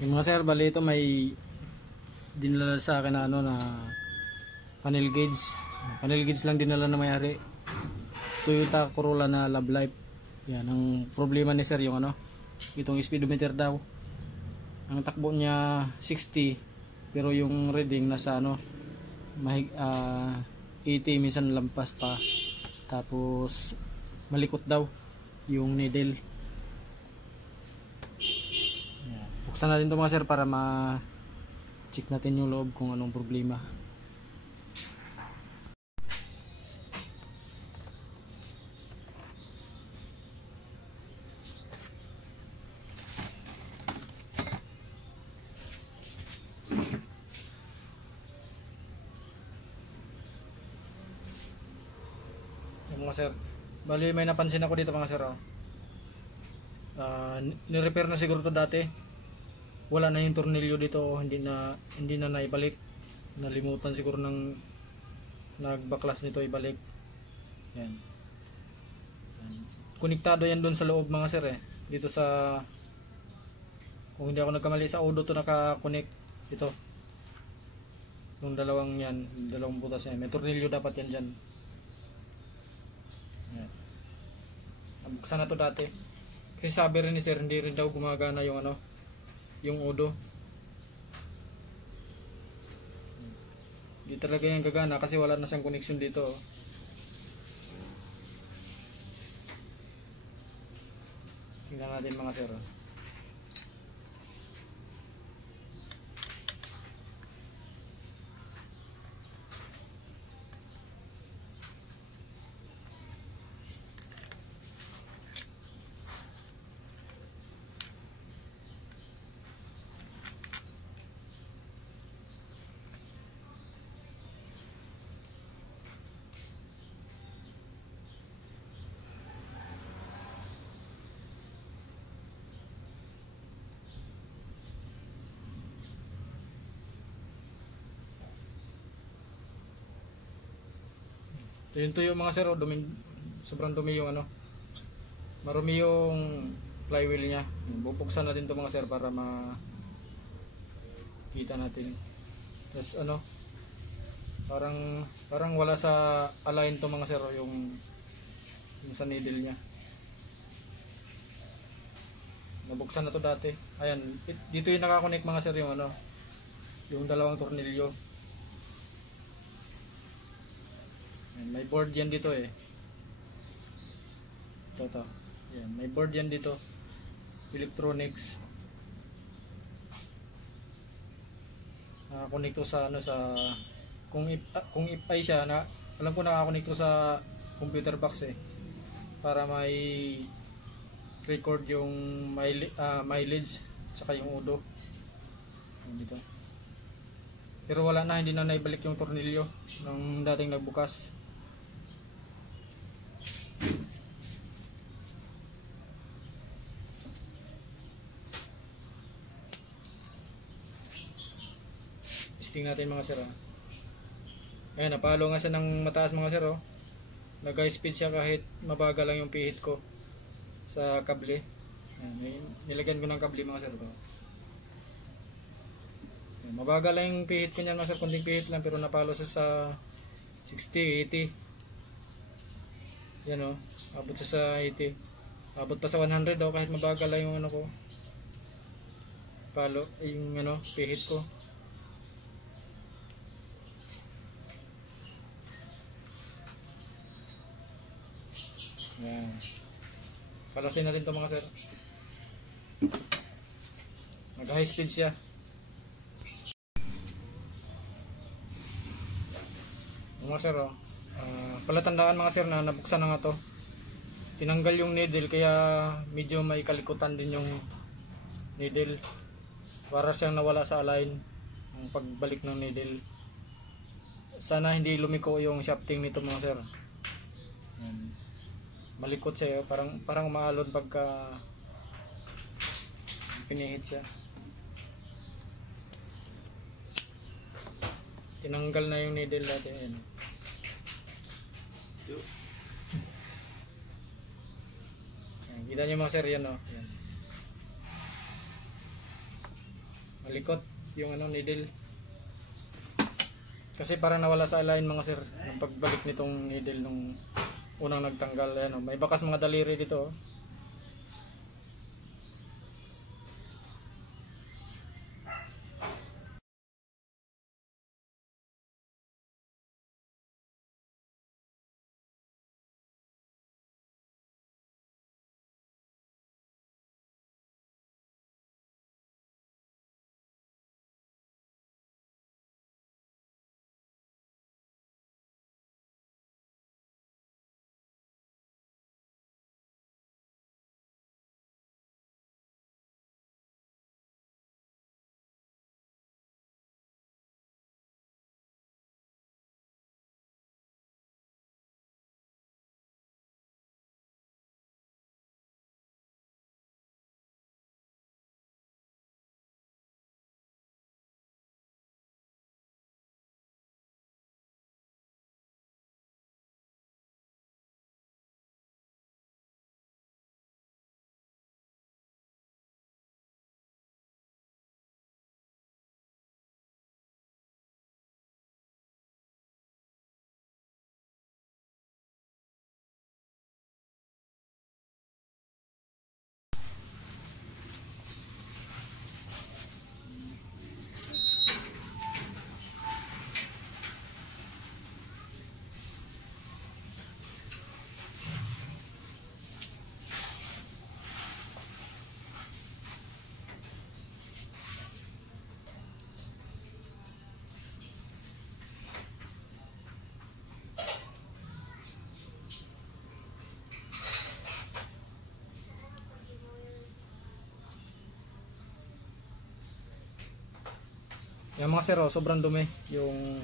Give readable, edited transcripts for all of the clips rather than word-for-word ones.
Yung mga sir, bali ito may dinala sa akin na ano na panel gauge. Panel gauge lang dinala na may-ari. Toyota Corolla na Love Life. Yan, ang problema ni sir yung ano, itong speedometer daw. Ang takbo niya 60 pero yung reading nasa ano 80, minsan lampas pa. Tapos malikot daw yung needle. Buksan natin ito mga sir para ma-check natin yung loob kung anong problema. Yung mga sir, bali may napansin ako dito mga sir. Ni-repair na siguro to dati. Wala na yung tornilyo dito, hindi na naibalik. Nalimutan siguro ng nagbaklas nito ibalik. Yan. Konektado yan doon sa loob mga sir Dito sa, kung hindi ako nagkamali, sa udo to naka-connect ito. Yung dalawang yan, dalawang butas yan. May tornilyo dapat yan dyan. Yan. Nabuksan na to dati. Kasi sabi rin ni sir, hindi rin daw gumagana yung ano, yung udo. Hindi talaga yung gagana kasi wala na siyang connection dito. Tingnan natin mga sir. Yung tuyo mga sir, sobrang dumi yung ano, marumi yung flywheel nya. Bubuksan natin to mga sir para makita natin. Tapos ano, parang wala sa align to mga sir yung sa needle nya. Nabuksan na to dati. Ayan, dito yung nakakonect mga sir yung ano, yung dalawang tornilyo. May board yan dito Ito. Yan, may board yan dito. Electronics. Nakakonect to sa ano, sa kung if ay siya na alam ko nakakonect to sa computer box para may record yung mileage saka yung udo. Dito. Pero wala na, hindi na naibalik yung tornilyo ng dating nagbukas. Testing natin mga sir. Ayan, napalo nga siya ng mataas mga sir. Nag-high-speed siya kahit mabagal lang yung pihit ko sa kable. Ayan, nilagyan ko ng kable mga sir. Ayan, mabagal lang yung pihit ko niyan mga sir, kunting pihit lang, pero napalo siya sa 60, 80. Yan abot siya sa 80. Abot pa sa 100 kahit mabagal lang yung ano ko. Palo, yung ano, pihit ko. Yan. Palasin natin ito mga sir. Mag high speed siya. Mga sir palatandaan mga sir na nabuksan na nga to. Tinanggal yung needle kaya medyo may kalikutan din yung needle. Para siyang nawala sa align ang pagbalik ng needle. Sana hindi lumiko yung shafting nito mga sir. Yan. Malikot siya, parang umaalon pagka pinihit siya. Tinanggal na yung needle natin. Kita nyo mga sir yan Yan. Malikot yung ano needle. Kasi para nawala sa align mga sir, yung pagbalik nitong needle nung unang nagtanggal. Ayan, oh, may bakas mga daliri dito. Oh. Yung mga sir, oh, sobrang dumi yung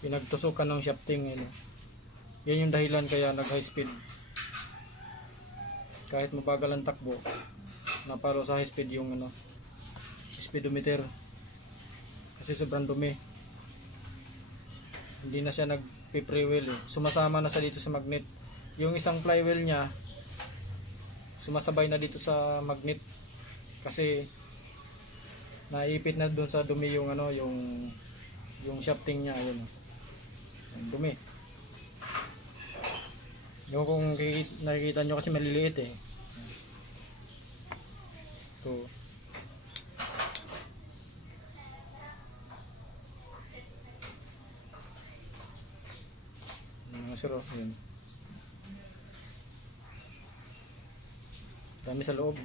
pinagtusukan ng shafting. Ano. Yan yung dahilan kaya nag high speed. Kahit mabagal ang takbo, napalo sa high speed yung ano, speedometer. Kasi sobrang dumi. Hindi na siya nag-pre-wheel. Eh. Sumasama na sa dito sa magnet. Yung isang flywheel niya, sumasabay na dito sa magnet. Kasi naipit na doon sa dumi yung ano, yung shafting niya, ayun. Yung dumi. Yung kung nakikita nyo kasi maliliit eh. Ito. Mga sir, oh, ayun. Dami sa loob.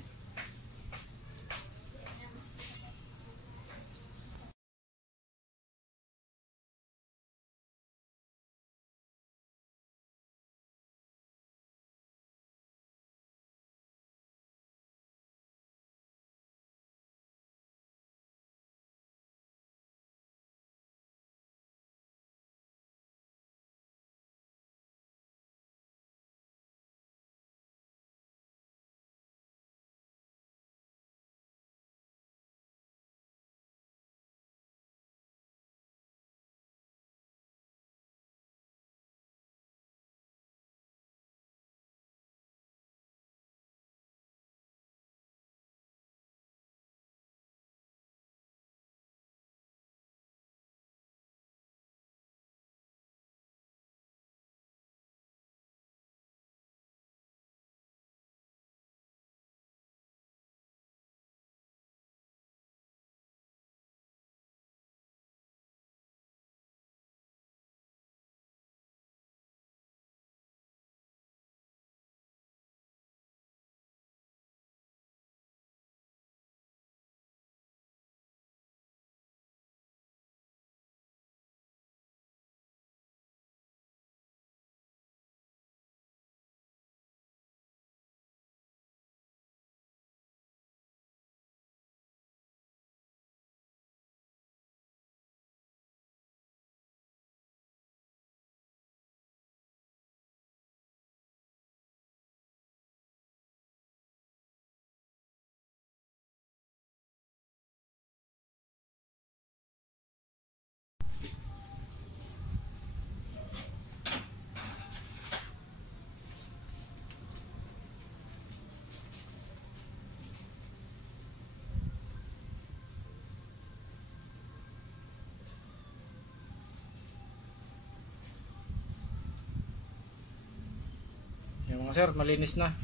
Ayan mga sir, malinis na.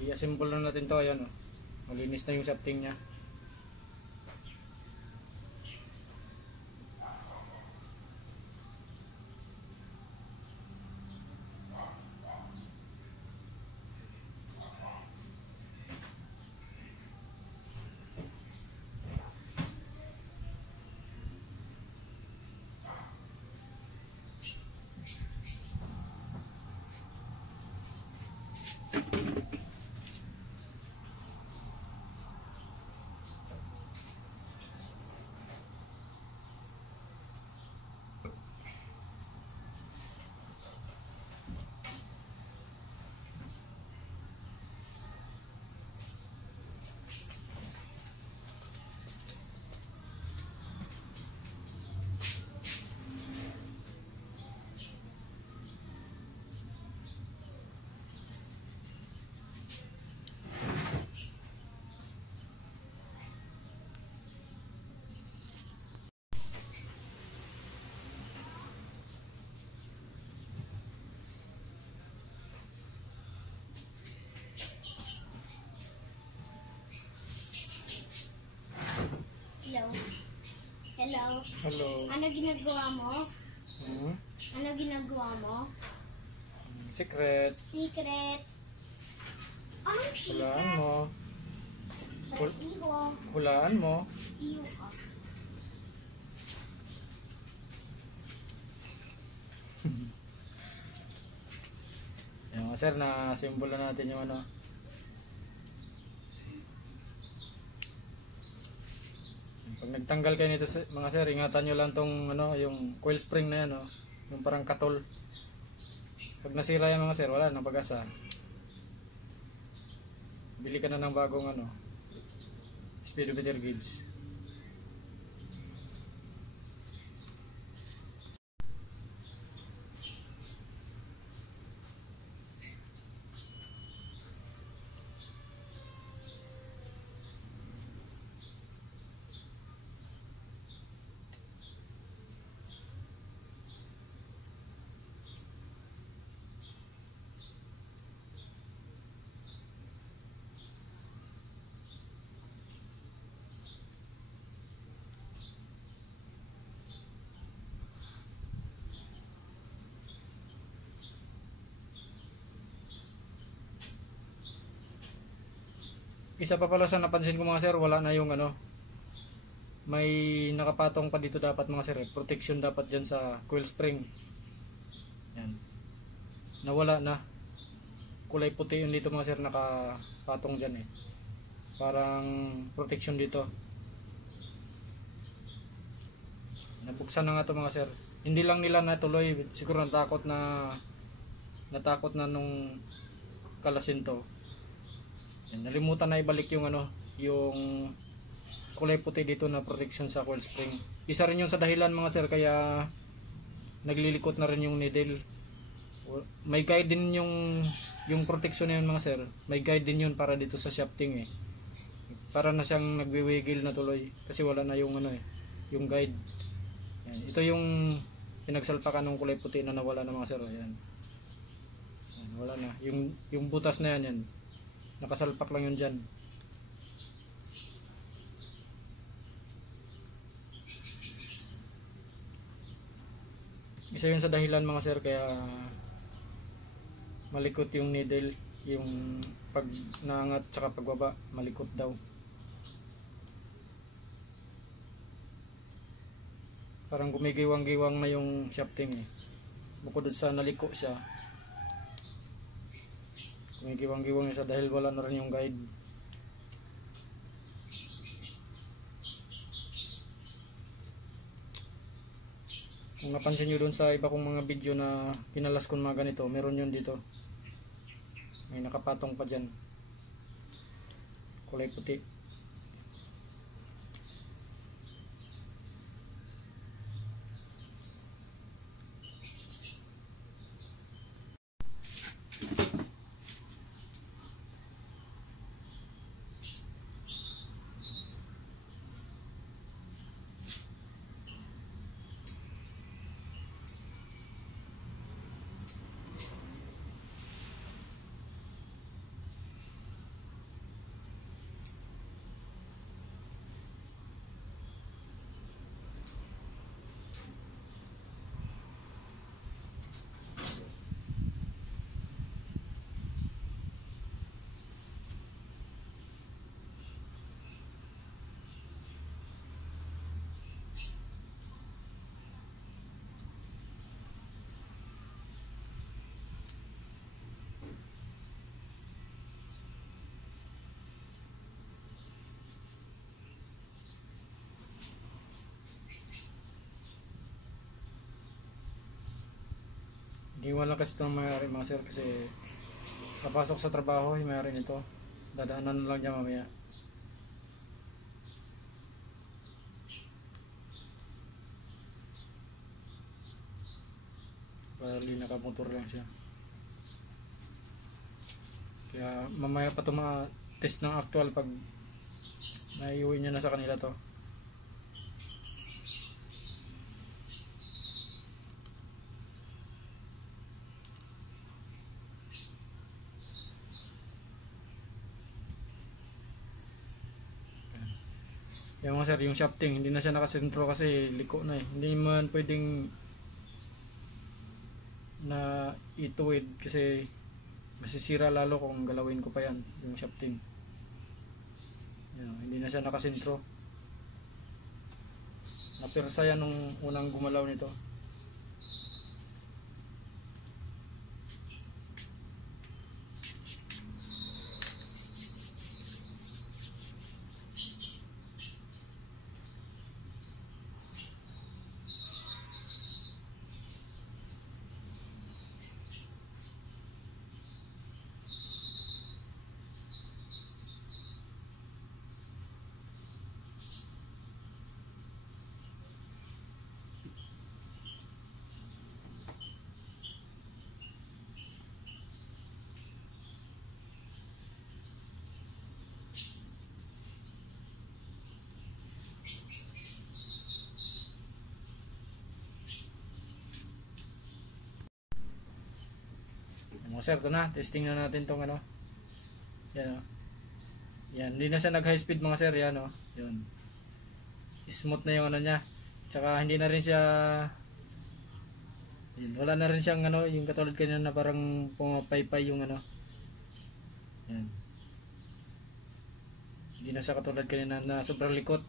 I-assemble na natin to. Ayan, oh. Malinis na yung shafting nya. Hello. Hello. Hello. Ano ginagawa mo? Hmm? Ano ginagawa mo? Secret. Secret. Anong Hulaan secret? mo. Ba't iho? Hulaan mo. Iho ka. Ayan mga sir, na-assemble na natin yung ano. Pag nagtanggal kayo nito mga sir, ingatan nyo lang tong ano, yung coil spring na yan, oh. Yung parang katol. Pag nasira yan mga sir, wala nang pag-asa. Bili ka na ng bagong ano, speedometer gauge. Isa pa pala sa napansin ko mga sir, wala na yung ano, may nakapatong pa dito dapat mga sir, protection dapat dyan sa coil spring. Yan. Nawala na. Kulay puti yun dito mga sir, nakapatong dyan eh. Parang protection dito. Nabuksan na nga to mga sir. Hindi lang nila natuloy, siguro natakot na nung kalasin to. Yan, nalimutan na ibalik yung ano, yung kulay puti dito na protection sa coil spring. Isa rin yung sa dahilan mga sir kaya naglilikot na rin yung needle. May guide din yung protection na yun mga sir. May guide din yun para dito sa shafting eh. Para na siyang nagwiwigil na tuloy kasi wala na yung ano eh, yung guide. Yan. Ito yung pinagsalpakan ng kulay puti na nawala na mga sir. Yan. Yan, wala na. Yung butas na yan. Nakasalpak lang yun dyan. Isa yun sa dahilan mga sir kaya malikot yung needle, yung pag naangat tsaka pagbaba malikot daw. Parang gumigiwang-giwang na yung shafting eh. Bukod sa naliko siya, gumigiwang-giwang siya dahil wala na rin yung guide. Kung napansin nyo dun sa iba kong mga video na pinalas kong mga ganito, meron yun dito. May nakapatong pa dyan. Kulay puti. Iwan lang kasi ito ng may-ari mga sir kasi papasok sa trabaho yung may-ari nito. Dadaanan lang niya mamaya. Bali nakamotor lang siya. Kaya mamaya pa ito test ng actual pag naiuwi niya na sa kanila to. Yung mga sir, yung shafting hindi na siya nakasentro kasi liko na eh. Hindi man pwedeng na ituwid kasi masisira lalo kung galawin ko pa yan yung shafting. Yan, hindi na siya nakasentro. Napirsa yan nung unang gumalaw nito. Mga sir, ito na. Testing na natin tong ano. Yan o. Yan. Hindi na siya nag high speed mga sir. Yan o. Yun. Smooth na yung ano niya. Tsaka hindi na rin siya yun, wala na rin siyang ano, yung katulad kanina na parang pumapaypay yung ano. Yan. Hindi na siya katulad kanina na sobrang likot.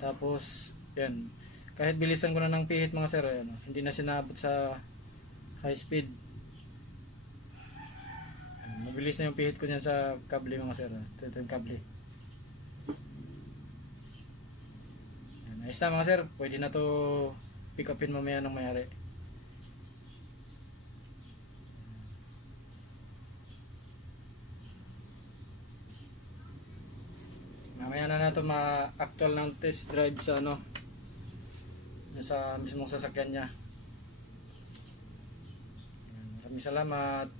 Tapos, yan. Kahit bilisan ko na ng pihit mga sir. Yan, hindi na siya naabot sa high speed. Mabilis na yung pihit ko niyan sa kable mga sir. Ito yung kable. Ayos na mga sir. Pwede na to pick upin mamaya ng mayari. Mamaya na nato ma-actual ng test drive sa ano. Sa mismong sasakyan niya. Maraming salamat.